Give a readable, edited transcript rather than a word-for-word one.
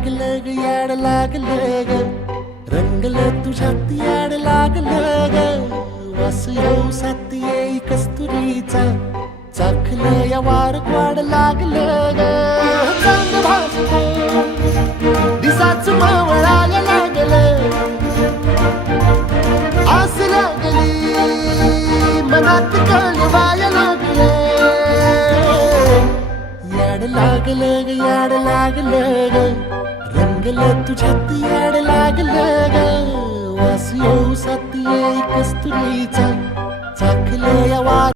लागलं ग याड लागलं ग रंगलं तुझ्यात याड लागलं ग वास येऊ साथ येई कस्तुरीचा चाखलं या वार वाड लागलं ग चांद भासलं दिसाच मावळायला लागलं आस लागली मनात कळवायला लागलं याड लागलं ग याड लागलं ग रंगलं तुझ्यात याड लागलं ग वास येऊ साथ येई कस्तुरीचा चाखलं या वार